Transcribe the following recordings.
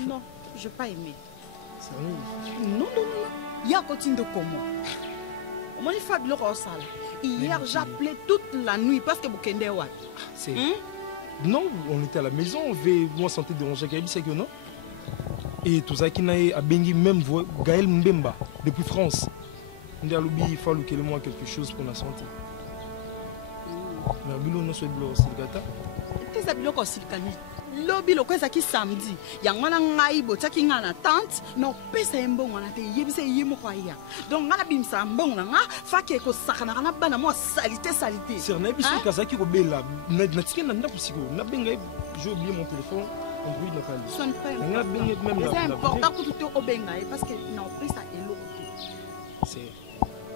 Non, je n'ai pas aimé. Sérieux? Non. Il y a un continue de comment. Comment il fait de l'eau sale? Hier, j'appelais toute la nuit parce que vous connaissez what? C'est... Non, on était à la maison, on veut moi sentir déranger Gaël, c'est que non. Et tout ça qui n'a a bengi même voix Gaël Mbemba depuis France. On dit à l'oubi il faut que moi quelque chose pour la santé. Mais bilo non soit bilo aussi gata. Qu'est-ce que bilo aussi kani? Lobby lo kweza ki samedi. Yang mana ngai bo taki ngana tante no pesa embo ngana te yebise yimo kwa ya. Donc ngana bimsa mbong nga fa ke ko sakana kana bana mo salité. C'est un épisode kazaki ko bela na tike na ndako siko na benga j'ai oublié mon téléphone. Android n'a pas lu. Sonne pas. C'est important que tu te obenga parce que non pesa elo. C'est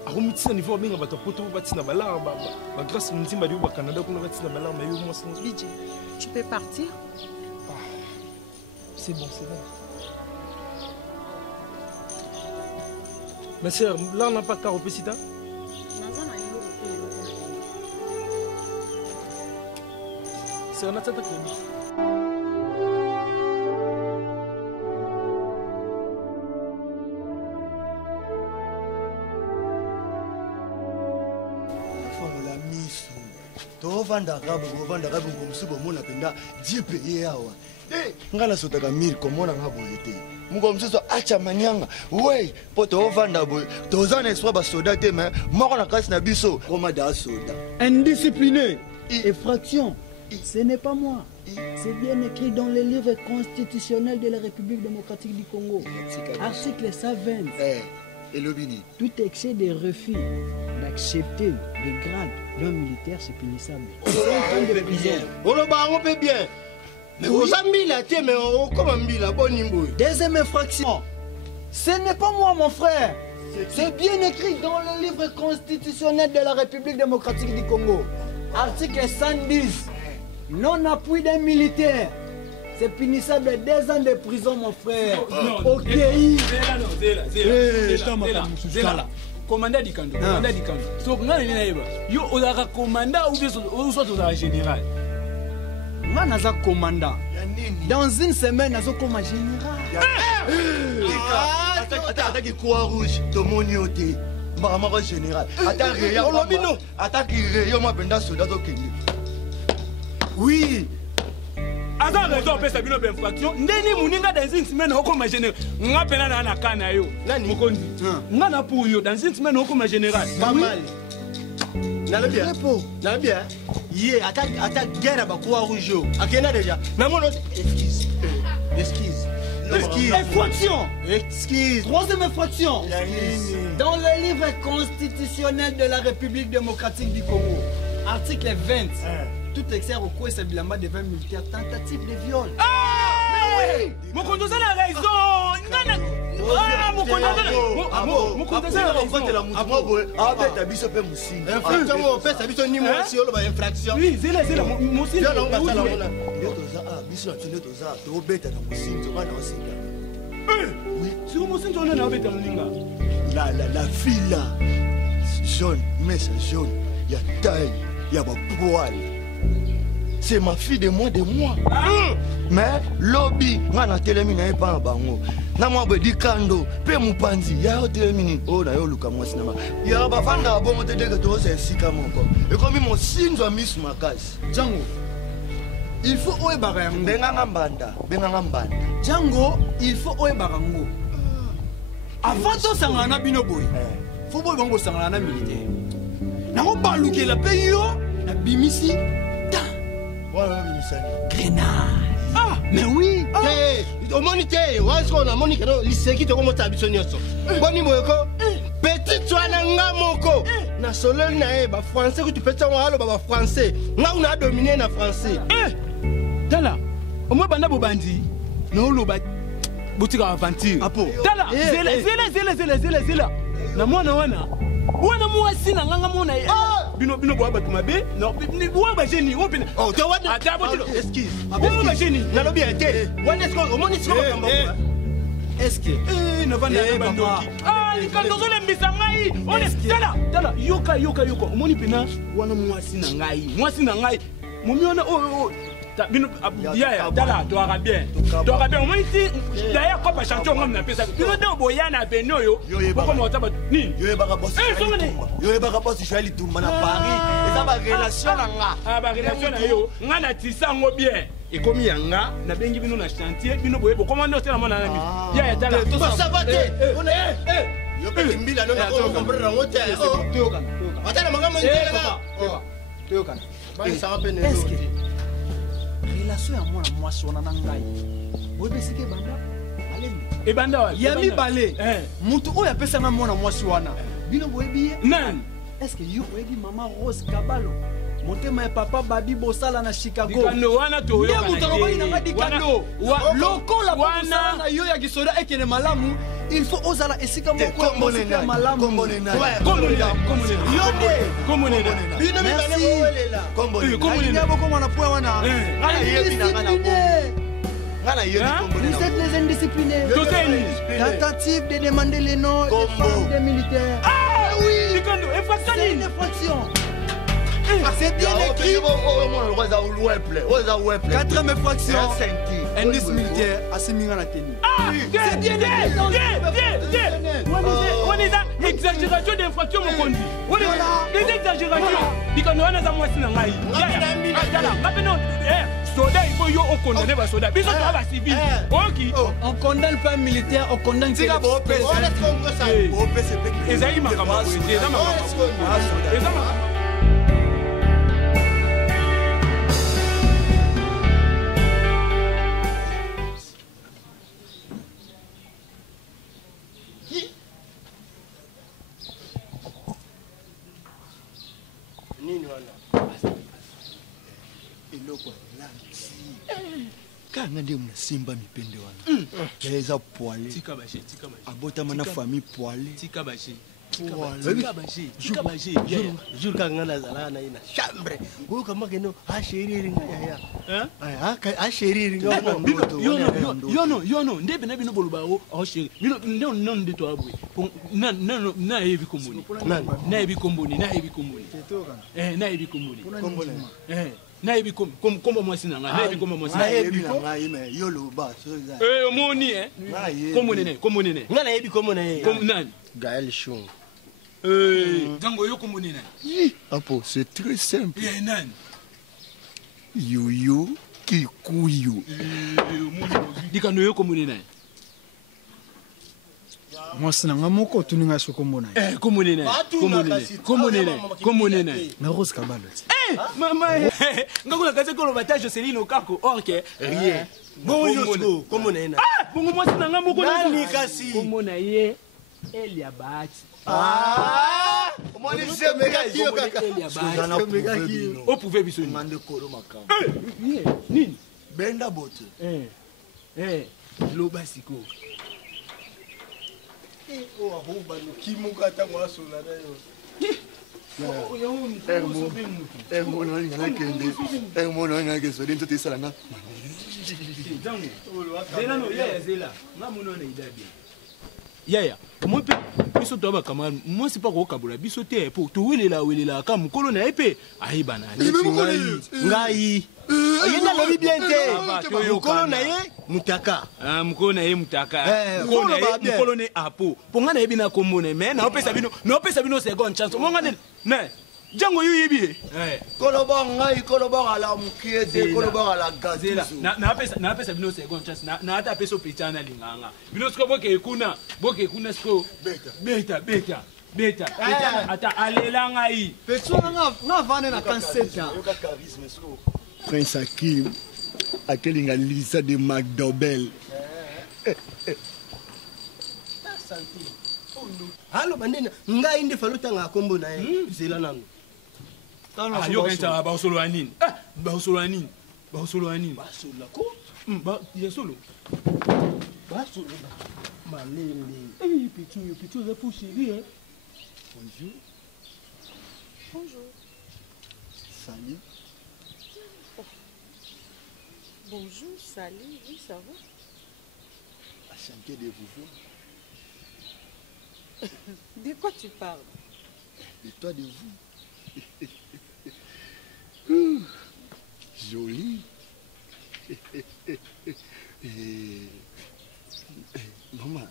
aromitisa niveau benga bato poto batina balar ba grâce mtimba dio ba Canada kuna batina balar mais yo moi c'est DJ. Tu peux partir? C'est bon. Ma sœur, là on n'a pas de carreau pesita. C'est un attaque de Vanda rabu ngomsubo mona penda 10 pays yawa. Ngala sotaka mire komona ngabolete. Muko msuso acha manyanga. Ouais, poto vanda boy. Tozana eswa ba soda te mais moko na kasi na biso koma da soda. Indiscipliné. Effraction. Ce n'est pas moi. C'est bien écrit dans le livre constitutionnel de la République démocratique du Congo. Article 120. Et l'obini. Tout excès de refus d'accepter des grades d'un militaire, c'est punissable. 5 ans de prison. On peut bien. Mais vous avez la tête, mais on comme la bonne. Deuxième infraction. Ce n'est pas moi, mon frère. C'est bien écrit dans le livre constitutionnel de la République démocratique du Congo. Article 110. Non-appui d'un militaire. C'est punissable de 2 ans de prison, mon frère. Ok. Commandant du canton. So, yo ozaka commandant ou soit ozaka général. Moi, naza commandant. Dans une semaine, nazo comme général. Attaque Croix Rouge, Tomonioté. Maman général. Attaque Rayon, moi, Benda Soda, oui. Asa raison on peut s'abîmer d'infraction. Ndeni muninga dans une semaine au comme général. Nga pena na kana yo. Mokondi. Nga na pour yo dans une semaine au comme général. Pas mal. Nala bien. Yé attaque guerre ba Croix Rouge. Akena déjà. Na mon excuse. Infraction. Excuse. Troisième infraction. Dans le livre constitutionnel de la République démocratique du Congo, article 20. Tout excès au cours et bilamba de 20 militaires, tentative de viol. Ah oui. Mon conduisant a raison. Ah, mon conduisant a raison. Ah, ben t'as biso pe musingi. Infraction on fait ça biso ni moi si on va infraction. Oui, zela musingi. Là on va ça là. Toza ah biso atinde toza to beta na musingi on va dans singa. Oui, si vous musingi on a beta muninga. La fille là jaune, mais c'est jaune. Il y a taille, il y a poil. C'est ma fille de moi. Mais lobby, ngana telemina epa bango. Na mwa be dikando, pe mupanzi, ya telemini. Oh na yo luka mwasi na. Ya ba fanga bongo te deke to se sika moko. E komi mo sinzo miss makasi. Django. Il faut oe barango. Benga mbanda. Django, il faut oe barango. Avant to sangana bino boy. Faut boy bango sangana militaire. Na ko baluke la pe yo, na bimisi. Grenade. Ah, mais oui. Au moniteur, est-ce qu'on a moniteur lycée qui te remonte à Bissonioso. Boni moyoko, petit toi na moko. Na solo na ba français que tu peux savoir alors ba français. Nga on a dominé na français. Tala, au moins banda bobandi. No lo ba butika aventure. Apo. Tala, zela. Na mwana wana mwasi na nganga mona bino bwa ba tumabe no ni bwa ba jeni opina oh to wana excuse bwa ba jeni na lobi ete wana esko omoni siko kamba eske na vanda ba ndoki ni kando zole mbisa ngai one tala yoka omoni pena wana mwasi na ngai momiona Yaya, tala, tu auras bien. Tu auras bien. Au moins ici, d'ailleurs, quand tu chantes, on a fait ça. Tu vas dire, Boyana, Benoyo, comment on t'abat ni. Yo Barabos, yo Barabos, je vais aller tout à Paris. Et ça va relation là. Ah, bah relation là yo, on a tissé en bien. Et comme yanga, na bengi bino na chantier, bino boye, comment on est là mon ami. Yaya, tala. Tout ça va te. On est. Yo pe mbila non na comprendre la route. Attends, maman Théokana. Est-ce que relation ya mwana mwasi wana na ngai boyebesiki ebanda alende ebanda wa ya mibale mutu oyo apesanga mwana mwasi wana bino boyebi ye nani est-ce que yo oyebi mama Rose Kabalo motema ya papa Babi Bosala na Chicago dikando wana to yo mutu alobaki nanga dikando lokola bosala na yo ya kisoda ekene malamu il faut osala esika moko ya malamu Vous êtes les indisciplinés. Tentative de demander les noms des femmes des militaires. Ah oui, c'est une infraction. C'est bien écrit. 4e infraction. Indice militaire à Semingana Teni. Ah, c'est bien écrit. On est dans exagération d'infraction, mon conduit. On est des exagérations. Dikano wana za mwasi na ngai. Yala, maintenant, soda il faut yo on condamne ba soda. Biso to ba civil. OK. On condamne pas un militaire, on condamne que Tika bo pese. On est comme ça. Bo pese pe. Ezali makambo. Kanga ndio mnasimba mipende wana. Kaweza poale. Tika baje. Abota mana famille poale. Tika baje. Jour kanga na zala na ina chambre. Go kama keno ha sheri ngaya ya. Ha sheri ngaya. Yono ndebe na bino bolubao ha sheri. Bino non ndito abwe. Na yebi komboni. Na yebi komboni. Na yebi komboni. Na yebi kombo mwasi na nga. Na yebi kombo mwasi. Na yebi na ngai me yolo ba so za. Omoni Kombo nene. Ngana yebi komo na ye. Comme nani? Gaël Chong. Dango yo kombo nene. Apo, c'est très simple. Nani? Yoyo Kikuyu. Dikano yo kombo nene. mwasi nanga moko tuninga soko na kombo nene na Rose Kabalo mama ngakula kaze ko lobata Jocelyn Okako orke rien bonjour kombo nene bongo mwasi nanga moko nani kasi kombo na ye Elia Bahati Omoni semeka kiyo kaka o pouvez biso mande kolo makam nini benda bote loba siko o ahuba no kimuka tangwa sola nayo mono ngana kende mono ngana ke so dento tisala nga zela no yaya zela nga mono na idabia yaya moi pe biso to ba kamar moi c'est pas ko kabula biso te po to welela ka mukolo na epe ayibana ngai yenda lobi bien te mukolo na ye mutaka mukolo na ye mutaka mukolo ne apo ponga na yebi na kombo ne mais na opesa bino second chance monga ne jango yu yebi koloba ala mukiete koloba ala gazela na pesa bino second chance na ata peso petana linganga bino sko boke kuna sko beta ata alela ngai peso nga vane na 47 ans charisme sko Prince Hakim akelinga Lisa de Magdobel Halo bandina ngai ndi faluta nga kombo na ye zela nango yo kanta ba solo anini ba solo ko ba ya solo malele pitu za pour chérie bonjour salut Bonjour, salut, oui, ça va? Enchanté de vous voir. De quoi tu parles? De toi, de vous. Jolie. Maman,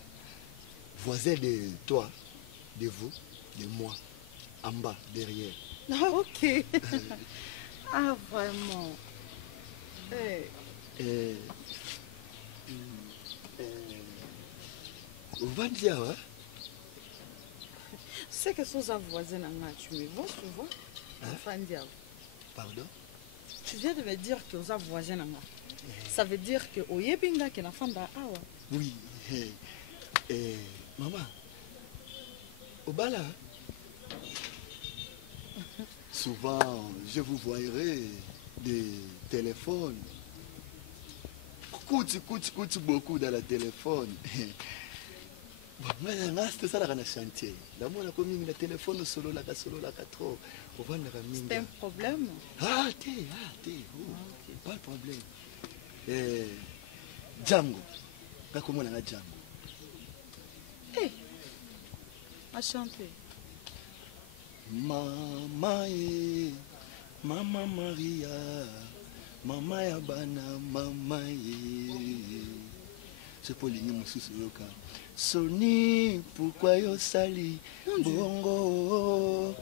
voisin de toi, de vous, de moi, en bas, derrière. Ah, ok. Ah, vraiment. Au Vandia, hein? C'est que ces voisins, tu me vois souvent. Pardon? Tu viens de me dire que aux voisins, ça veut dire que au Yebinga qui n'a pas d'awa. Oui. Maman, au bala, souvent je vous voyerai des téléphones. Coûte beaucoup dans le téléphone. C'est ça la chantier. La moi comme le téléphone solo la trop. C'est un problème. Ah, t'es, pas de problème. Django. Comment on a Django? À chanter. Maman Maria, Maman Yabana, Maman c'est pour l'igno Moussousouka. Soni, pourquoi yo sali? Bongo.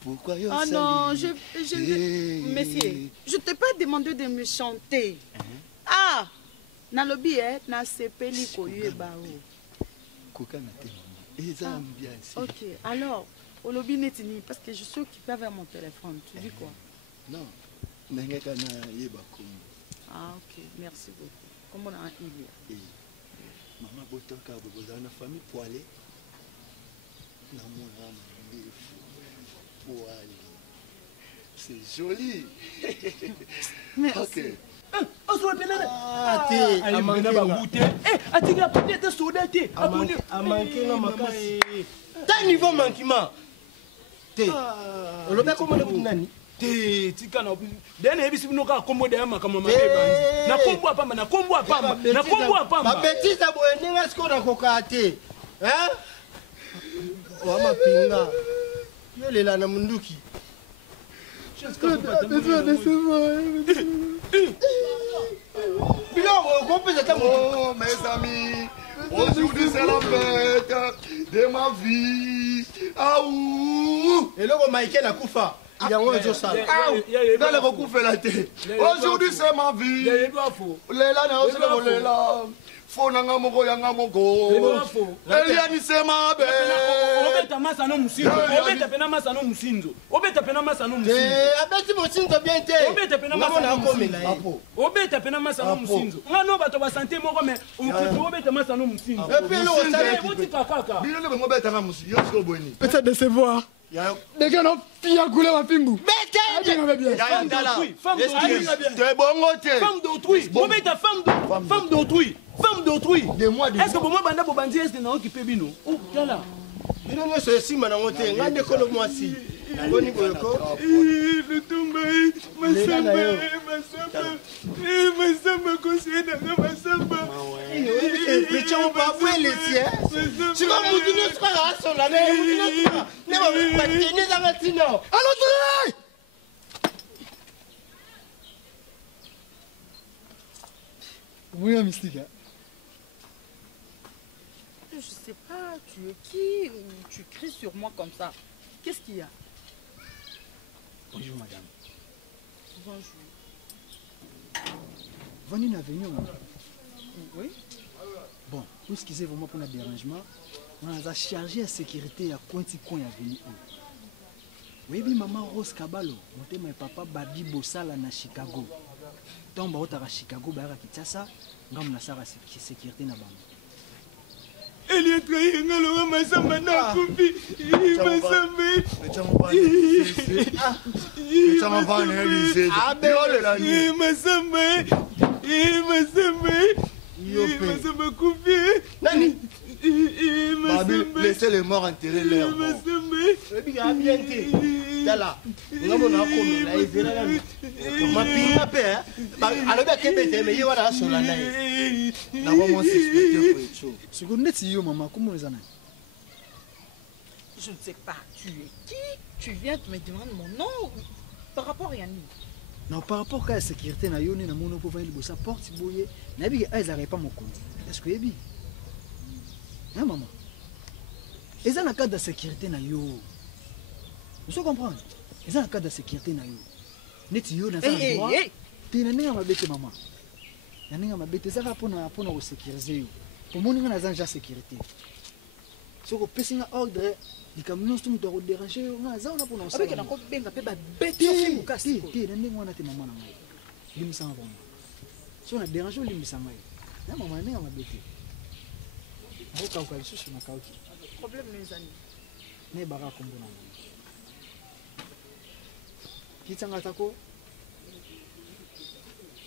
Pourquoi yo sali? Ah non, Messieurs, je t'ai pas demandé de me chanter. Ah, na lobby, na sepeli koye bao. Koka na te maman. Ok, alors, au lobby netini, parce que je suis occupée avec mon téléphone. Tu dis quoi? Non, n'engaka na yeba komo. Ah ok, merci beaucoup. Comment on a il y a? Maman botoka boza na famille poilé. Na mona poilé. C'est joli. Merci. Ok. On se rappelle là. Ah, t'es à manquer. Eh, atiga peut-être soda t'es. À manquer na makasi. T'as niveau manquement. T'es. On le met comment le nani? T'es tika na dene ebisi binoka kombo de makama mabeba. Na kombo apamba, na kombo apamba, na kombo apamba. Ba bêtise à boye ninga sko na kokate. Hein? Wa mapinga. Yo lela na munduki. Oh mes amis, aujourd'hui c'est la fête de ma vie. Aouh! Et là, Michael a koufa. Il y a un jour sale. Dans le recours fait la tête. Aujourd'hui c'est ma vie. Lela na osela lela. Fonanga moko yanga moko. Eliani sema be. Obeta masano musinzo. Obeta pena masano musinzo. Obeta pena masano musinzo. Abeti musinzo bien te. Obeta pena masano musinzo. Obeta pena masano musinzo. Ngano bato ba santé moko me obeta masano musinzo. Et puis le osale boti kaka. Bilo le ngo beta nga musinzo. Yo siko boni. Peut-être décevoir. Les gars n'ont pas coulé ma fingou. Femme d'autrui. Femme d'autrui. Femme d'autrui. Est-ce que pour moi, Banda Bobandi est dans qui peut bino? Oh, là. Il ne se si manangote. Ngande kolo mwasi. Boni boyoko. Le tombe. Masamba kosena masamba. Pichon ba bwele tie. Tu vas mudino skala sola ne mudino skala. Ne ba patini za matino. Allons-y! Oui, un mystique. Je sais pas, tu es qui? Tu cries sur moi comme ça. Qu'est-ce qu'il y a? Bonjour madame. Bonjour. Venez na venue. Oui. Bon, pour excuser vraiment pour le dérangement, on a chargé la sécurité à Cointi Coin Avenue. Oui, bien maman Rose Kabalo, mon papa Babi Bossala na Chicago. Tomba ota à Chicago, bara Kitasa, ngam na sara sécurité na bango. Elle est trahi ngalo masamba na kupi. Masamba. Masamba kupi. Nani? Laissez les morts enterrer leur mort. Dala, ngamo na komi na evira na mapinga pe alobi akebete me yewa na sola na ye na vraiment suspecté pour être chaud. Ce qu'on est yo maman, comment les années? Je ne sais pas. Tu es qui? Tu viens de me demander mon nom par rapport à Yannick. Non, par rapport à la sécurité, na yoni na mono pour venir bosser porte boye, na bi elles n'arrivent pas mon compte. Est-ce que ebi? Hein maman? Ils ont un cadre de sécurité na yo. Vous comprenez? Ils ont un cadre de sécurité na yo. Neti yo na ça droit. Tu n'as rien à m'abêter maman. Na ninga m'abêter ça va pour nous sécuriser yo. Pour mon ninga na zanja sécurité. Si vous passez un ordre, les camions sont tous dérangés, on a ça pour nous. Avec un peu benga pe ba bêter au casse. Ti na ninga na te maman na ngai. Limisa ngoma. Si on a dérangé limisa ngai. Na maman ninga m'abêter. Moi quand on lisusu na kauki. Problème les amis. Ne bara kombo na ngai. Kitanga tako.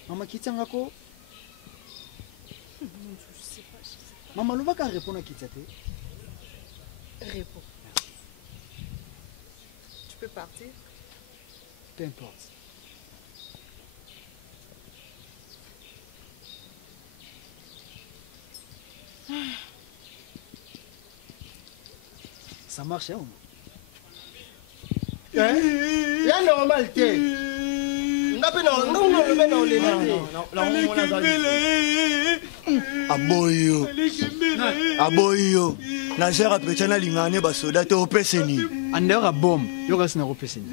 Maman kitanga ko. Je sais pas. Maman le va qu'à répondre à Kitsate. Réponds. Tu peux partir? Peu importe. Ça marche, hein? Il y a normal, Aboyo. Aboyo. Nazera petana lingane basoda te opeseni. Andera bom, yo reste na opeseni.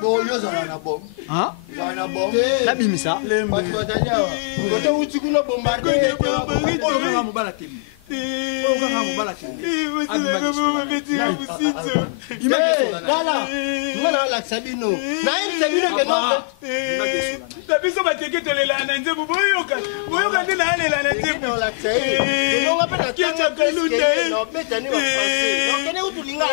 Bon, yo zala na bom. Hein? Zala na bom. La bimisa. Batu batanya wa. Koto uti kuna bombarder. Oyo kanga mobala temi. Oyo kanga mobala temi. Dala. Mwana la sabino. Na yini sabino ke no. Tabiso bateke tolela na nzembo boyoka. Boyoka ndi na alela na nzembo. No la sabino. No ngapena kicha kalunde. No beta ni wa français. No kene utulinga.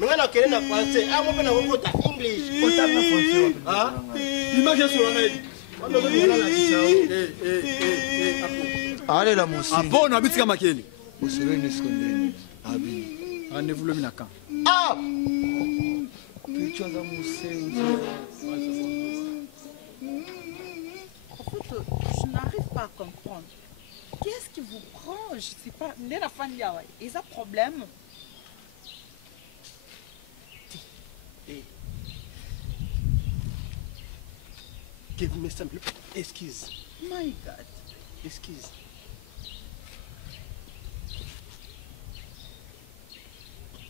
Nga na kene na français. Ah mo pena ngota English. Kota na français. Ah? Image sur la main. Allez la moussi. Ah bon, on habite comme Makeli. Au soleil ne se condamne. Abi. Rendez-vous le minaka. Ah! Putain de moussi. En fait, je n'arrive pas à comprendre. Qu'est-ce qui vous prend? Je ne sais pas. N'est la fin de la ouais. Ils ont problème. Give me some excuse. My God. Excuse.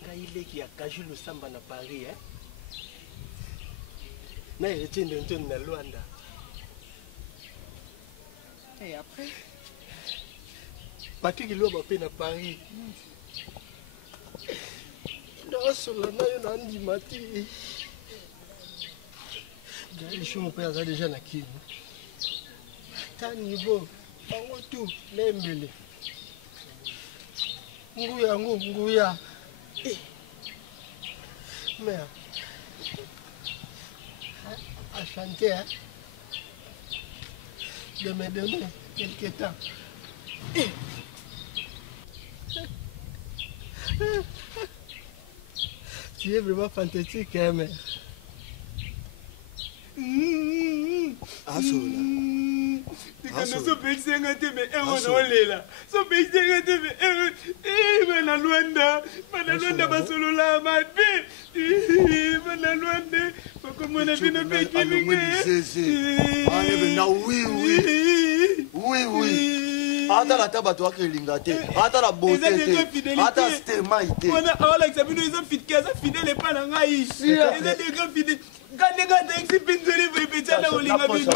Ngai qui a cajou le samba na Paris, hein? Na yetinde ntoni na Luanda. Et après? Patrick Loba pe na Paris. Dans solana yo na ndimati. Gali shomo pe aza déjà na Kivu. Ta niveau bango tu lembele. Nguya. Mère. À chanter, hein? De me donner quelques temps. Tu es vraiment fantastique, hein, mère? Ah, ça, So pesa ngate me ero nolela. So pesa ngate me ero bana Luanda basolola mabe. Bana Luanda bakomona bino pe kilinga. Oui. Ata la taba toi que lingate. Ata la beauté. Ata stema ite. On a Alex Sabino ils ont fit kaza fidèle pas na ngai. Ils ont des grands fidèles. Quand taxi pinzoli ve petana olinga bino.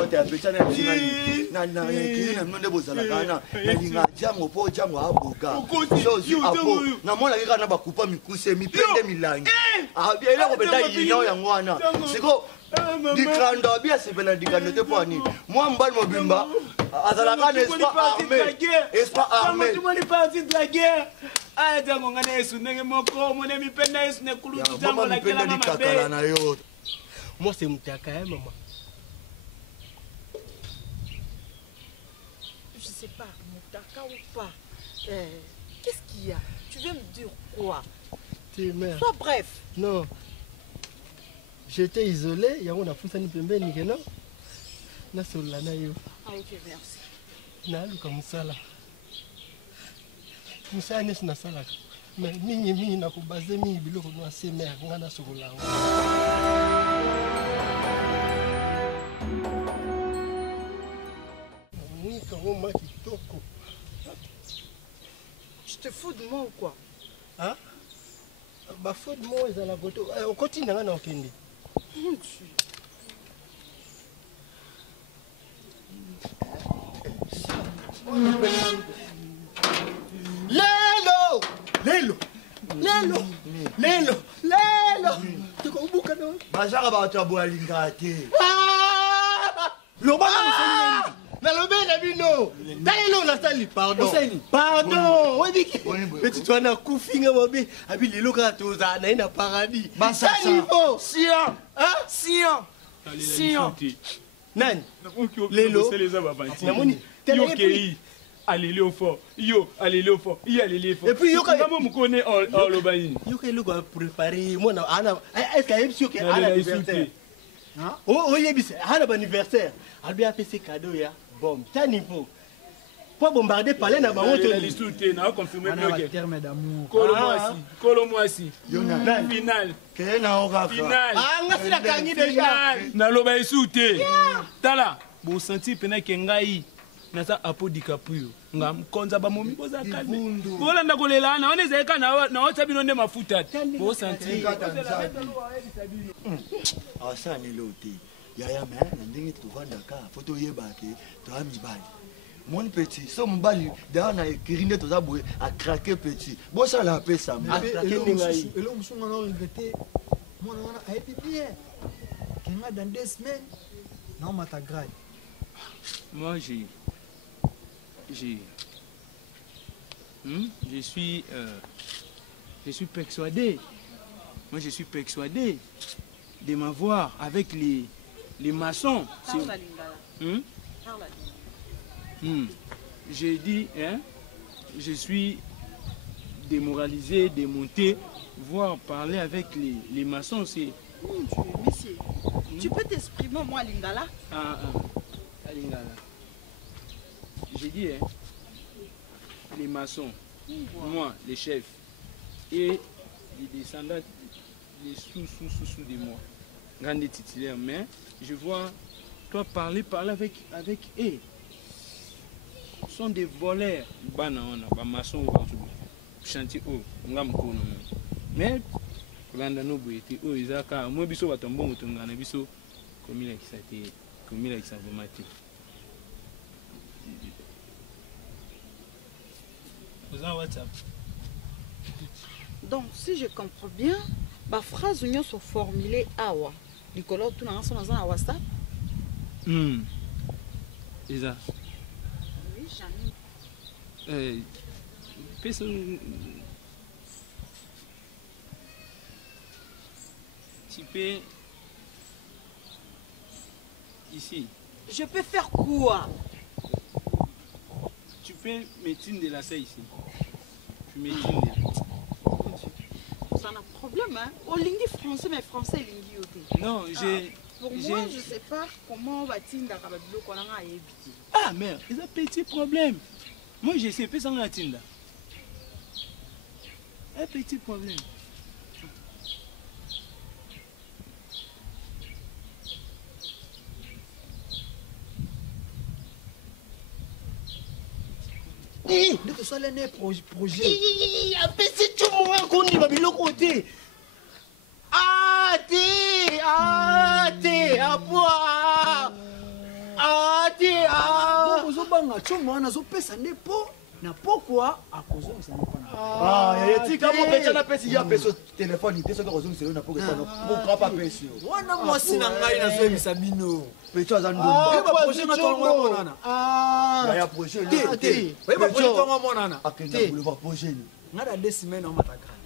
Na kiri na monde bozala kana. Na linga jango po jango aboka. Chose apo. Na mona kika na bakupa mikuse mipende milangi. Ah bien ile ko beta yino ya ngwana. Siko dikanda bia sepela dikanda te poani. Moi mbali mobimba. Azala kana espa armé. Tout le monde est parti de la guerre. Ah jango ngana Yesu ndenge moko mone mipenda Yesu ne kulutu jango la kela mama be. Moi c'est mutaka hein maman. Je sais pas, Moutaka ou pas. Qu'est-ce qu'il y a? Tu veux me dire quoi? T'es mère. Sois bref. Non. J'étais isolé, il y a un affaire ni pembe ni keno. Na solana yo. Ah ok, merci. Na luka musala. Musala nes na sala. Mais mingi na kubaze mingi biloko no ase mère ngana sokolanga. Tu te fous de moi ou quoi? Hein? Bah, faut de moi, ils ont la photo. On continue, on a entendu. Mon Dieu. Lelo! Lelo! Lelo! Lelo! Lelo! Tukumbuka no? bazaka bato ya boyalinga te Loba na lobe na bino. Taelo na sali pardon. Pardon. Webiki. Petit toi na kufinga bobe. Abi lelo ka toza na ina paradis. basasa sia sia sia Nani? Lelo. Namoni. Yoki. Allez au fort. Yo, allez au fort. Y allez au fort. Et puis yo ka comment me connaît en lobaïne. Yo ka lelo préparer moi na ana est-ce qu'il y a sûr que ana anniversaire? Hein? Oh yebise ana anniversaire. Albi a fait ses cadeaux ya. Bon, t'as niveau. Pas bombarder parler na bango to discuter na confirmer bloqué. Terme d'amour. Kolo-moi si. Final. ke na oka Final. Ah, ngasi na kangi déjà. Na loba isute. Tala, bo senti pena kengai. Na sa apo DiCaprio. Ngam konza ba momi boza kalme. Bola ndakolela na oneza eka na ota bino nde mafuta. Bo senti. asa nilote yaya me na ndenge tovandaka fo toyeba ke toya mibali mon petit so mobali daa na ekiri nde toza boye akrake petit bosala apesama Elo musunga na regretter. Mwana wana ayebi bien. Kenga dans 2 semaines. Non mata grade. Moi je suis persuadé. Moi je suis persuadé de m'avoir avec les maçons. Parle à Lingala. Parle à Lingala. J'ai dit, hein, je suis démoralisé, démonté, voire parler avec les maçons, c'est... Mon Dieu, monsieur. Tu peux t'exprimer, moi, Lingala? Lingala. J'ai dit, hein, les maçons, moi, les chefs, et les descendants, les sous de moi, grands titulaires, mais je vois toi parler avec eux. Ce sont des voleurs. Maçons, chantier, mais kolanda no boyete o izaka mo biso batombo mutungana biso komila kisate komila kisavomati. Vous avez WhatsApp? Donc, si je comprends bien, ma phrase union sont formulées awa. Nicolas, tout dans son WhatsApp? C'est ça. Oui, jamais. Tu peux ici. Je peux faire quoi? Tu peux médecine de la C ici. Tu médecine de Ça n'a pas problème, hein? Au lingui français, mais français lingui aussi. Non, pour moi, je ne sais pas comment on va tinda kababilo qu'on a évité. Ah merde, c'est un petit problème. Moi, je sais pas ça on a tinda. Un petit problème. De que ça l'année projet. A petit tout moi qu'on va bilo côté. Ah bois. Vous avez un zo pesa nepo na pourquoi à cause de ça etika mopesa na pesi ya peso telefone te soki kozongiselo na poke tano mokrapa pesi wana mwasi na ngai nazoyebisa bino peto aza ndomba projet na tonga monana ya projet te oyeba projet tonga monana akenda boulevard projet nga dans 2 semaines on mata grade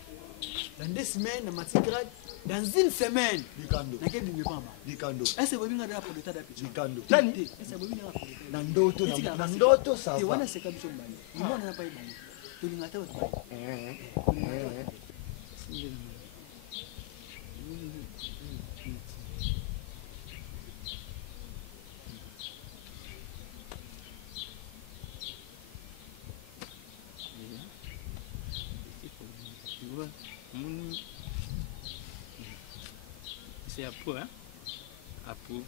dans 2 semaines na mati grade dans une semaine likando nakebi mipamba likando ese bobinga na pour l'état d'appétit likando nani ese bobinga na ndoto ça te va wana seka biso mbani imona na pai bani tolinga te bato c'est à peau, hein? À peau.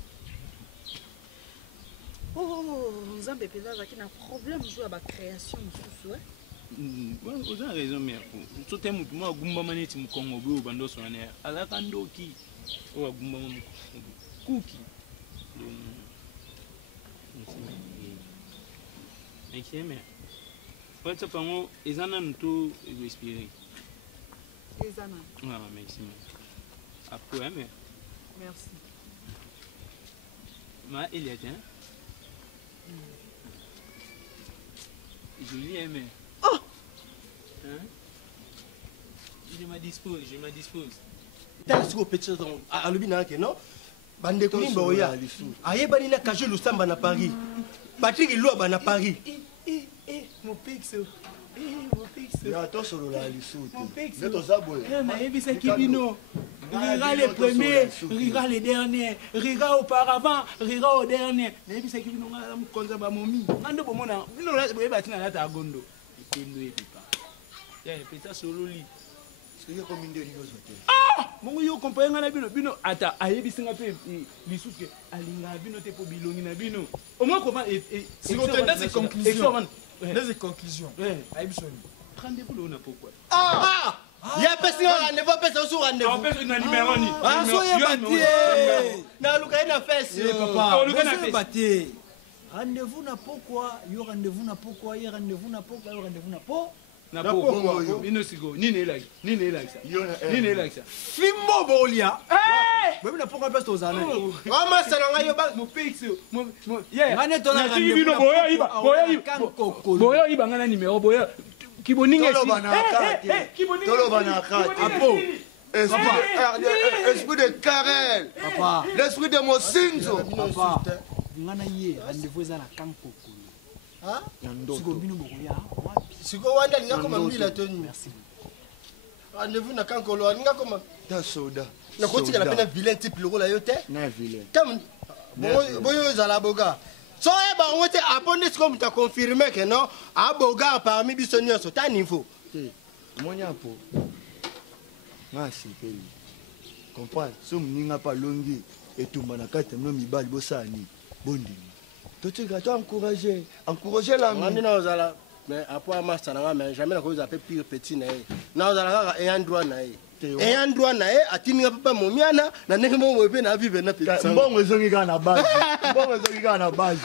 Oh, Nzambe mpenza azalaki na problème jour ya bacréation mosusu oza na raison mare so te motu mo agumbama neti mokongo boye obanda osona ya azalaka ndoki oyo agumbama kuki merci mare whatsapp yango eza nanu to ezoespire eza nanu merci après mare merci ma Eliade hein joli mare oh hein? Je me dispose. T'as ce que petit à l'obina que non? Bande Koulimba Oya. Aïe Banina Kajou Lusamba na Paris. Patrick Iloba na Paris. Mon pixel. Mon pixel. Attention là, l'issue. Mon pixel. Vous êtes aux abois. C'est Kibino. Rira les premiers, rira les derniers, rira auparavant, rira au dernier. Mais c'est Kibino, on a un momi. On a bomona. Nous là, vous avez la ta gondo. Et nous est pas. Il y a peut-être solo lit. C'est comme une délire. Ah! Mon yo comprendre na bino ata ayebisinga pe lisuke alinga bino te po bilongi na bino. Au moins comment si on te des conclusions. Des conclusions. Aibisoni. Rendez-vous là pourquoi? Ah! Il y a personne rendez-vous, personne sur rendez-vous. On peut une numéro ni. Ah, soyez batté. Na luka ina fesse. Papa. On luka na fesse. Batté. Rendez-vous n'a pourquoi, il y a rendez-vous n'a pourquoi, il y a rendez-vous n'a pourquoi, il y a rendez-vous n'a pas. Na pourquoi? Bino sigo. Ni ne like ça. Ni ne like ça. Fimbo bolia. Eh! Même n'a pourquoi pas aux années. Mama salanga yo ba Mon pixel. Mon yeah. Ngane tona rendez-vous. Bino boya iba. Boya iba ngana numéro boya. Kiboninga. Toloba na kati. Apo. Esprit de Karel. Papa. L'esprit de Mosinzo. Papa. Ngana yé rendez-vous za na kankoko. Hein? Siko bino boya. Siko wanda linga koma mbila toni. Merci. Rendez-vous na kankolo linga koma. Da soda. Na kotika la pena vilain type le rôle ayote. Na vilain. Tam boyo za la boga. So e ba on te apone ce comme tu as confirmé que non a boga parmi bisonio so ta niveau. Monya po. Ngasi peli. Comprends, so mninga pa longi etumba na kati no mibali bosani. Bondini. Tu vas encourager la main. Mais après, mais jamais la cause a fait pire petit. Nous allons et un droit. Et un droit, à Tini Papa Momiana, n'a n'est pas na vivre na petit. Bon, ils ont eu à la base. Bon, ils ont eu à la base.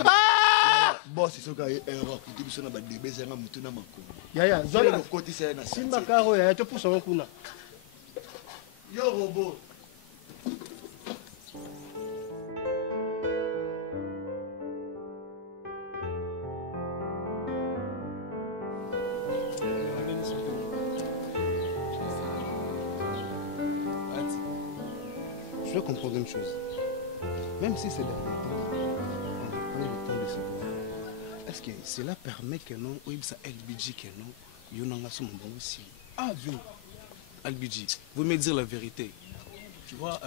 Boss, ils sont gars, erreur. Ils sont là, des baisers à Moutuna Mako. Yaya, Zola, côté c'est un Simba Karo, et tu pousses un coup. Yo, robot. Je dois comprendre une chose. Même si c'est dernier temps, on a pris le temps de se voir. Est-ce que cela permet que non, ou ça LBG que non, Yonanga son bon aussi. Ah, Dieu. LBG, vous me dire la vérité. Tu vois,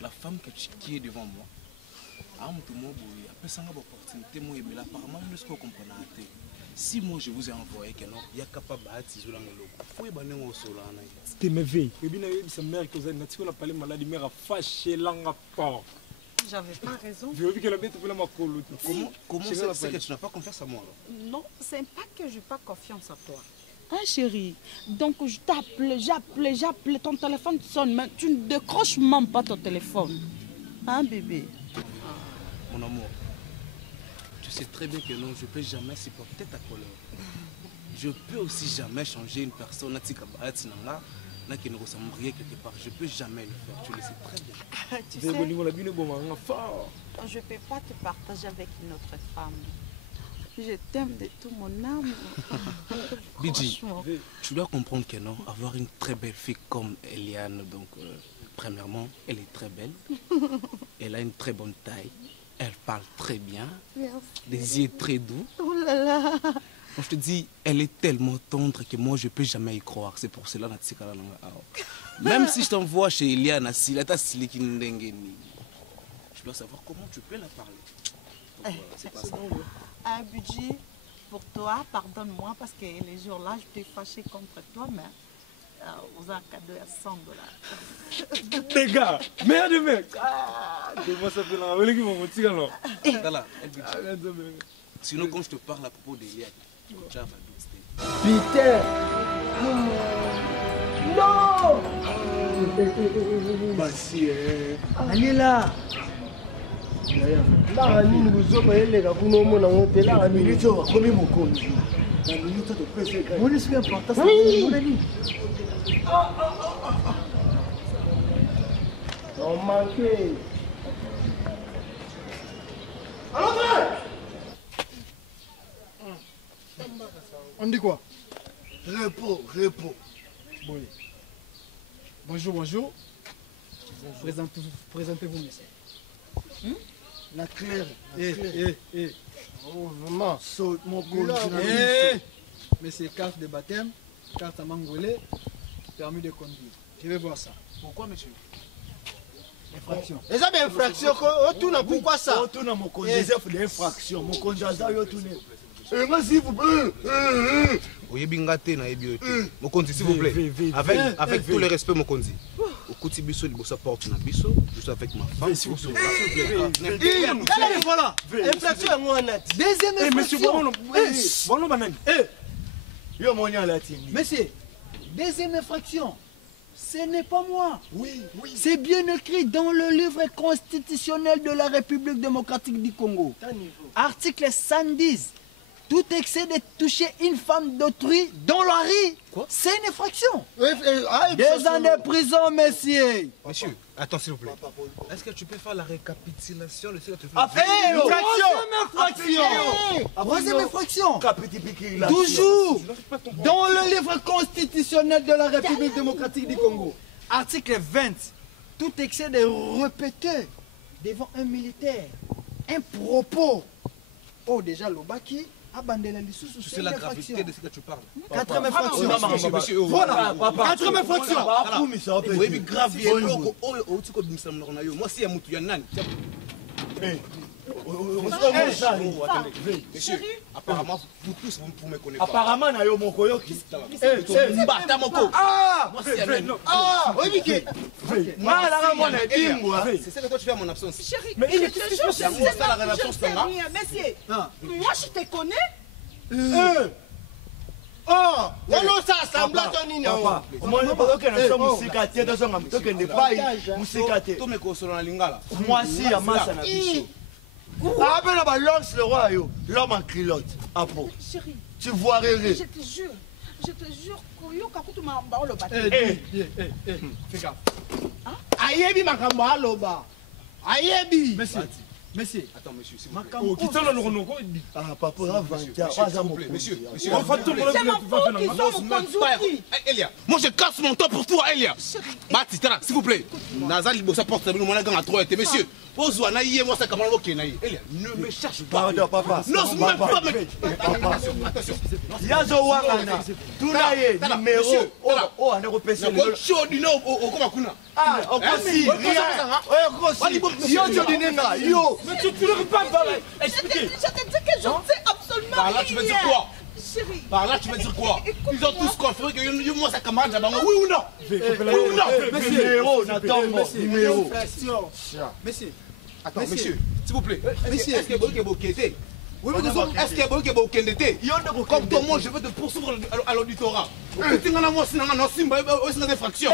la femme qui est devant moi, après ça, l'opportunité, moi, mais apparemment, je ne sais pas comprendre. Si moi je vous ai envoyé que non, il y a capable de se faire faut y aller au sol. C'était merveilleux. Et bien, sa mère qui a parlé maladie, mère a fâché l'anga pas. J'avais pas raison. Je veux que la bête fait la macolo. Comment c'est que tu n'as pas confiance à moi là? Non, c'est pas que je n'ai pas confiance à toi. Hein, chérie? Donc je t'appelle, j'appelle, ton téléphone sonne, mais tu ne décroches même pas ton téléphone. Hein, bébé? Mon amour. Tu sais très bien que non, je ne peux jamais supporter ta colère. Je peux aussi jamais changer une personne qui ne ressemble rien quelque part. Je ne peux jamais le faire, tu le sais très bien. Tu sais, je ne peux pas te partager avec une autre femme. Je t'aime de tout mon âme. Bidji, tu dois comprendre que non, avoir une très belle fille comme Eliane, donc premièrement, elle est très belle. Elle a une très bonne taille. Elle parle très bien. Merci. Des yeux très doux. Oh là là. Je te dis, elle est tellement tendre que moi je ne peux jamais y croire. C'est pour cela que même si je t'envoie chez Eliane, je dois savoir comment tu peux la parler. C'est pas ça. Un budget pour toi, pardonne-moi parce que les jours-là, je t'ai fâché contre toi, mais Vous avez un cadeau à $100. Les gars, merde de mec. Moi ça fait la qui vont me alors. Sinon, quand je te parle à propos d'Eliade, tu vas Peter. Non. Basi, Allez là. Là, nous vous avons les gars, vous n'avez pas monté là. minute bakomi mokonzi na minute topesa ekai Vous laissez important ça. Mon ami. On manquait. On dit quoi? repos Bon. Bonjour. Présentez-vous, monsieur. na claire Oh, vraiment. so mokonzi na Monsieur, carte de baptême, carte à mangolé, permis de conduire. Je vais voir ça. Pourquoi, monsieur? Infraction. Et ça, bien infraction, pourquoi ça? otuna mokonzi eza d'infraction mokonzi aza yo tune nga s'il vous plaît Oyebingate na yebi yote. Mokonzi, s'il vous plaît. Avec tout le respect, Mokonzi. Okuti biso libosa porte na biso, juste avec ma femme. S'il vous plaît. Voilà. Infraction à moi, Nat. Deuxième Monsieur infraction. Bono banani. yo moni alatindi Monsieur, deuxième infraction. Ce n'est pas moi. oui C'est bien écrit dans le livre constitutionnel de la République démocratique du Congo. Article 110. Tout excès de toucher une femme d'autrui dans la rue, c'est une infraction. 2 ans de prison, messieurs. Monsieur, attends s'il vous plaît. Est-ce que tu peux faire la récapitulation de ce que tu fais? Troisième infraction. kapitipiki Toujours dans le livre constitutionnel de la République démocratique du Congo. Article 20. Tout excès de répéter devant un militaire un propos. Oh, déjà, l'Obaki. Tu sais la gravité de ce que tu parles. Quatrième infraction. Monsieur, Voilà, quatrième infraction. oui, grave. Moi, si y a Moutou Yanan. Monsieur, apparemment, vous tous, vous me connaissez pas. apparemment na yo moko yoki Mbata moko. Moi, si y a même. C'est ça que toi tu fais à mon absence. Chérie, mais il est toujours C'est moi, ça la relation, c'est là. Messieurs, moi je te connais. ça assemble Tony. omoni okende so mosika te tozonga tokende pai mosika te To me kosolo na lingala. mwasi ya masa na biso ape na balance le roi yo l'homme en culotte apo Chérie, tu vois rire je te jure, koyoka kutuma mbao lo bate. Fais gaffe. Ayebi makambo aloba. Ayebi. Monsieur. Attends, monsieur, s'il vous plaît. Oh, kitala noko. ah papa avantia S'il aza vous plaît, monsieur, mokonzi monsieur. On va tout le C'est mon frère qui sont mon conduit. Elia, moi je casse mon temps pour toi, Elia. Bati, s'il vous plaît. Nazali bossa porte sabino mona ganga trop été monsieur. Pozwa na yé moi ça comment OK na yé. Elia, ne me cherche pas. pardon papa Non, même pas mec. Attention. yazo wangana tuna ye numéro oh ane kopesa Ko show dino okoma kuna. ah okosi okosi yo jodinenga yo Mais tu ne peux pas expliquer. Je te dis que je ne sais absolument Par là, tu veux dire quoi? Chérie. Par là, tu veux dire quoi? Ils ont tous confirmé que moi ça camarade là-bas. Oui ou non? Oui ou non? numéro natango numéro Monsieur. Attends, monsieur, s'il vous plaît. Monsieur. Est-ce que vous avez boqueté? Oui, mais est-ce que vous avez boqué? Comme toi, moi, je veux te poursuivre à l'auditorat. Tu as moi, c'est une infraction.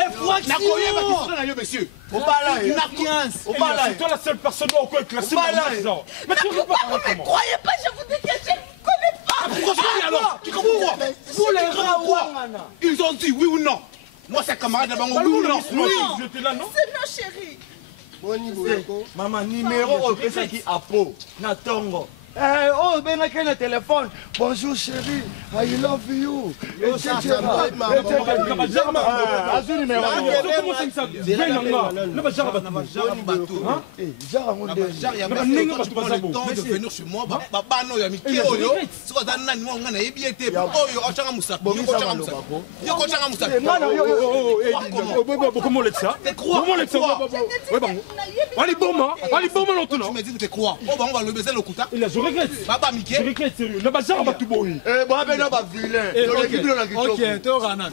Monsieur. C'est toi la seule personne qui est classée. Mais tu ne peux pas Vous ne croyez pas, je vous dis que je ne connais pas. Pourquoi tu dis alors? Tu comprends quoi? Ils ont dit oui ou non? Moi, c'est camarade là-bas, oui ou non? Oui, j'étais là, non? C'est non, chérie. mama numéro opesaki apo na tongo oh obengaki na téléphone bonjour chérie I love you azwi numéro de venir chez moi babano ya mike oyo siko za nani mo ngana yebi ete oyo ochanga musaka yo kochanga musaka Comment le ça? Comment le ça? Ali boma l'autre tu me dis que tu crois oh ba on va le baiser le kuta je regrette. baba mike Je regrette sérieux. Le bazar va tout boy. boabe na bavilain Ok, Toranan.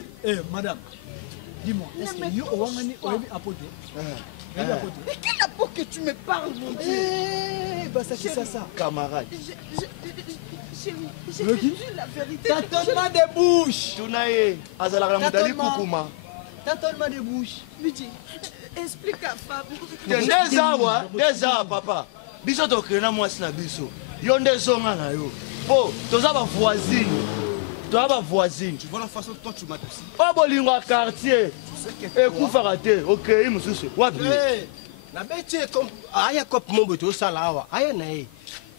Madame. Dis-moi, est-ce que yo owangani oyebi apote? Mais quel apport que tu me parles, mon Dieu? Eh, bah ça c'est ça. Camarade. J'ai dit la vérité. Tâtonnement de bouche. Tunaye, azalaka mutali kukuma. Tâtonnement de bouche. Luigi, explique à Fab. Des awa, papa. Biso tokrena mwasi na biso. Yo nde zonga na yo. Po, toza ba voisine. Toza ba voisine. Tu vois la façon dont tu m'as aussi. Oh bolingo à quartier. Ekufaka te. OK, mususu. Wapi? Na beti comme aya cop mon boto sala awa. Aya na ye.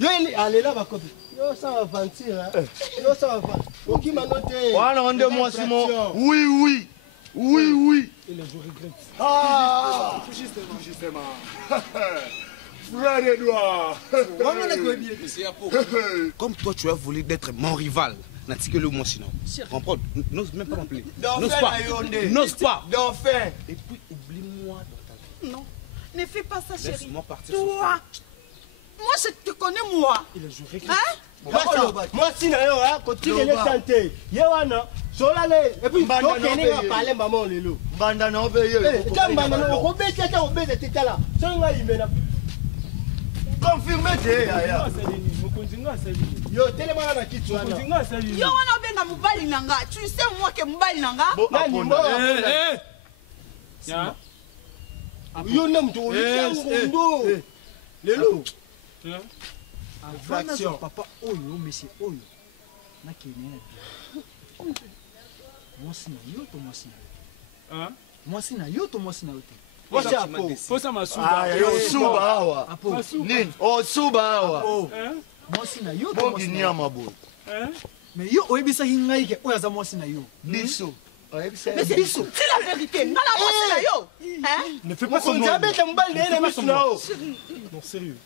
Yo ili alela ba copie. Yo ça va mentir hein. Yo ça va pas. Oki manote. Wana onde mwasi mo. Oui. Et là, je regrette. Ah, justement. Frère Edouard. Comme toi, tu as voulu d'être mon rival. N'as-tu le moi sinon. Comprends? N'ose même pas m'appeler. N'ose pas. Dauphin. Et puis, oublie-moi dans ta vie. Non, ne fais pas ça, chérie. Laisse-moi partir. Toi, moi je te connais, moi. Et là, je regrette. Hein? Moi si na yo hein, continue le santé. Yewana, solale et puis donc on va parler maman lelo. Banda na obeye. Kamba na ko bete ta obete teta là. Songa imena. Confirmé te aya. Yo téléma na kitu wana. Yo wana obenga mobali nanga. Tu sais moi que mobali nanga. Nani mo? Ya. Yo na mtu ndo. Lelo. Infraction. Papa oyo, monsieur oyo. Na kene. Mwasi na yo to mwasi na yo. Hein? Mwasi na yo to mwasi na yo te. Mwasi apo. Posa masuba. Ah, yo suba awa. Apo. Nini? Oh suba awa. Hein? Mwasi na yo to Bongi mwasi na yo. nyama bo. Hein? Mais yo oyebisaki ngai ke oyo aza mwasi na yo. Biso. Mais c'est la vérité. Nga la mwasi na yo. Hein? Ne fais pas Ko semblant. nzabeta mbali na misu na o. Non, sérieux.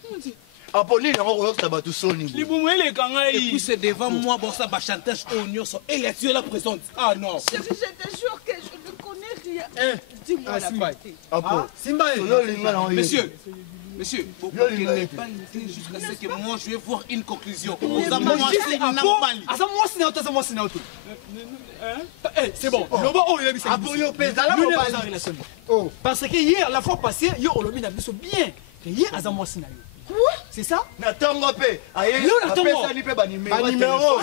Aponi na ngoko yokta batu soni. Libumu eleka Et ngai. puis c'est devant moi, bon ça va chantage au nyonso. Et là tu es la présente. Ah non. Chérie, je te jure que je ne connais rien. Dis-moi la vérité. Apo. Simba Yo linga na Monsieur, faut pas qu'il n'ait pas été jusqu'à ce que moi je vais voir une conclusion. Aza mwasi na yo to aza mwasi na yo te. Eh, c'est bon. Loba oyo oyebisaki. Apo yo pesa la Yo ne mobali. aza relation. Oh, parce que hier la fois passée, yo olobi na biso bien. Que hier aza mwasi na yo. Quoi? C'est ça? na tongo pe aye Yo na tongo. apesani pe ba numéro Numéro.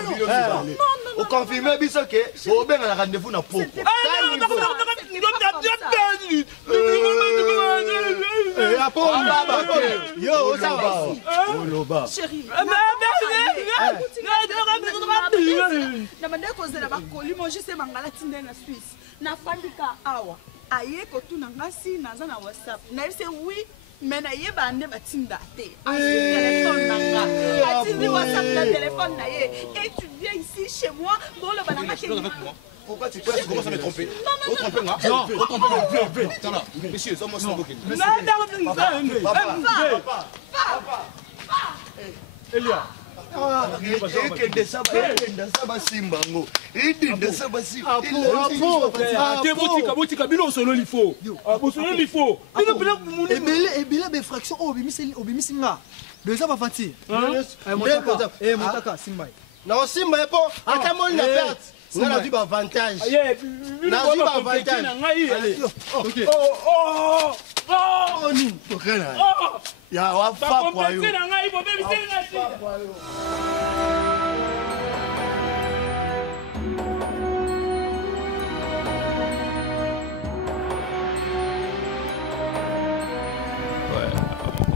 o confirmer biso ke o benga na rendez-vous na poko Apo yo ça va. oloba Chérie. nabandaki kozela bakoli mo juste mangala ti nde na Suisse nafandika awa aye kotuna ngasi naza na WhatsApp nayebise oui mais nayeba nde batinda te téléphone nanga atindi WhatsApp na téléphone na ye et tu viens ici chez moi boloba nanga ke Pourquoi tu commences à me tromper? Non, trompez moi. Non, trompez moi. Tiens là, monsieur, sois moi sans bouquet. Elia. ekende sa basimba ngo idinde sa basimba botika bino osolo lifo bosolo lifo bino pena ebele befraction oyo obimisi nga beza bafantir motaka simba Na osimba epo ata moni na perte. On a vu avantage. nazi bavantage na ngai oni tokena ya wafa kwa yo na ngai bobebiseli na ti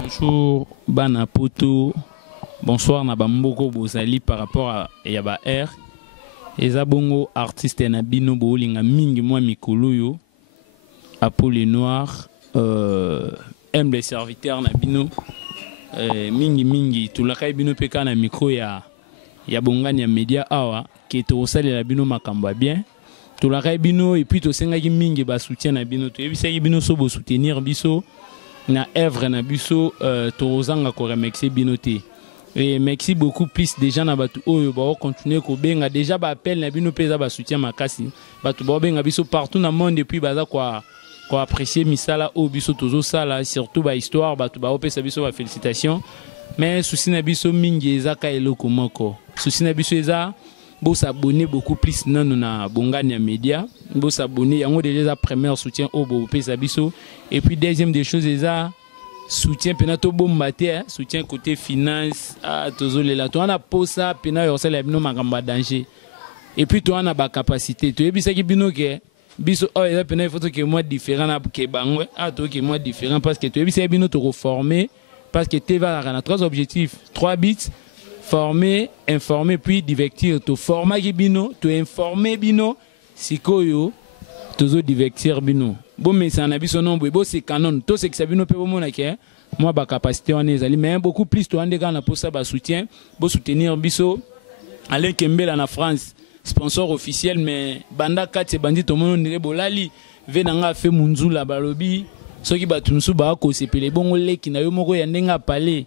Bonjour bana poto, bonsoir na bamboko bozali par rapport à Yaba R. Eza bongo artiste na bino bolinga mingi mwa mikolo yo Apollo Noir aime les serviteurs na bino mingi tulakai bino peka na micro ya bongani ya media awa ke to salela bino makamba bien tulakai bino et puis to sengaki mingi ba soutien na bino to yebisaki bino so bo soutenir biso na œuvre na biso to zanga ko remercier bino te. Et merci beaucoup plus déjà na batu oyo ba continuer ko benga déjà ba appel na bino peza ba soutien makasi batu ba benga biso partout na monde depuis baza quoi apprécier misala o biso tozo sala surtout ba histoire batu ba opesa biso ba félicitations mais souci na biso mingi eza ka eloko moko souci na biso eza Vous s'abonner beaucoup plus dans na Bongania Média. Vous s'abonner. Il y a déjà premier soutien au Bopé Sabiso. Et puis deuxième des choses, c'est ça. Soutien penato bombaté, soutien côté finance, tozole la. Toi on a posé ça, pena yorsel abino magamba danger. Et puis toi on a ba capacité. Tu es bisa ki bino ke biso oh il pena faut que moi différent na ke bangwe. Toi que moi différent parce que tu es bisa bino te reformer parce que tu vas avoir trois objectifs, 3 bits, former, informer puis divertir. Tu former ki bino, tu informer bino, sikoyo, tozo divertir bino. Bon mais ça n'a biso nombre bon c'est canon tout ce que ça bino peut mona ke moi ba capacité on est ali mais beaucoup plus to ande kana pour ça ba soutien pour soutenir biso Alain Kembela na France sponsor officiel mais banda 4 bandit to mono ndire bolali venanga fait munzula balobi soki batunsu ba ko sepele bongo leki na yo moko ya ndenga parler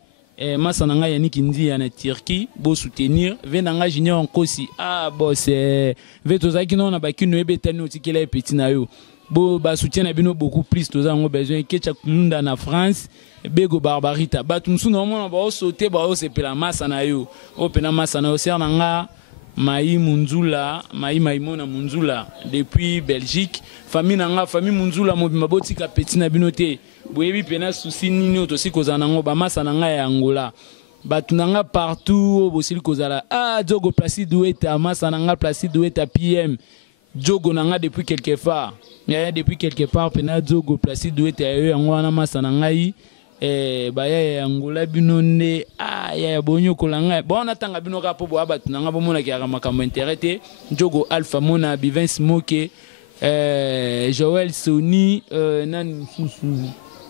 masa nanga ya nikindi ya na Turquie bo soutenir venanga junior en kosi boss veto zaki non na bakino ebetani otikela petit na yo bo ba soutien bino beaucoup plus to zango besoin kecha kulunda na France bego barbarita batumsu normalement ba sauter ba sepela masa na yo o pena masa na yo ser nanga mai munzula mai maimona munzula depuis Belgique famille nanga famille munzula mobimba botika petit na bino te boyebi pena souci nini to sikoza nango ba masa nanga ya Angola batunanga partout bosili kozala Diogo Placide Doueta masa nanga Placide Doueta PM Diogo nanga depuis quelque part depuis quelque part pena Diogo Placide Doueta yo yango wana masa nangai baya Angola binonde ya bonyo kolanga bon atanga bino ka po bo abatunanga bomona ki ya makambo intérêt Diogo Alpha Mona Bivens Moke Joël Sony nan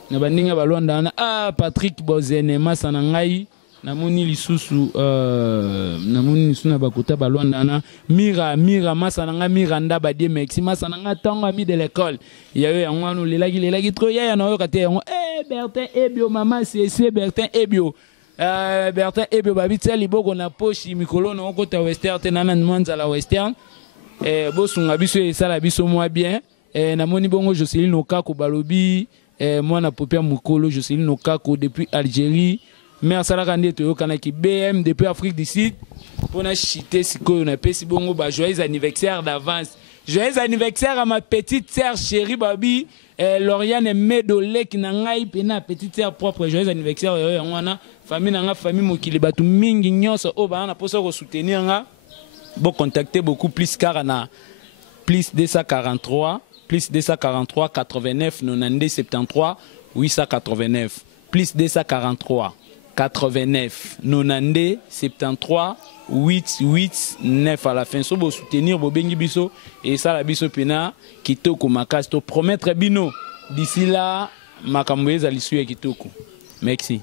na bandinga balonda na Patrick Bozene masa nangai namoni lisusu namoni suna bakota balonda na mira masa nanga Miranda badie Maxi masa nanga tango ami de l'école yayo yango anu lelaki trop ya na yo kate yango Bertin Ebio mama c'est Bertin Ebio Bertin Ebio babitsa liboko na poche mikolo na okota western tenana nwanza la western bosunga biso esala biso moi bien namoni bongo Joseline Okako balobi moi na popia mukolo Joseline Okako depuis Algérie merci à la candidate au Kanaki BM depuis Afrique du Sud pour na chiter siko na pesi bongo ba joyeux anniversaire d'avance joyeux anniversaire à ma petite sœur chérie babi Lauriane Medole qui na ngai pena petite sœur propre joyeux anniversaire wana famille na nga famille mokili batu mingi nyonso o ba na poso ko soutenir nga bon contacter beaucoup plus car na plus 243 89 92 73 889 plus 243 89 92 73 889 à la fin so bo soutenir bo bengi biso et ça la biso pena kitoko makasi to promettre bino d'ici là makambo ezali suye kitoko merci.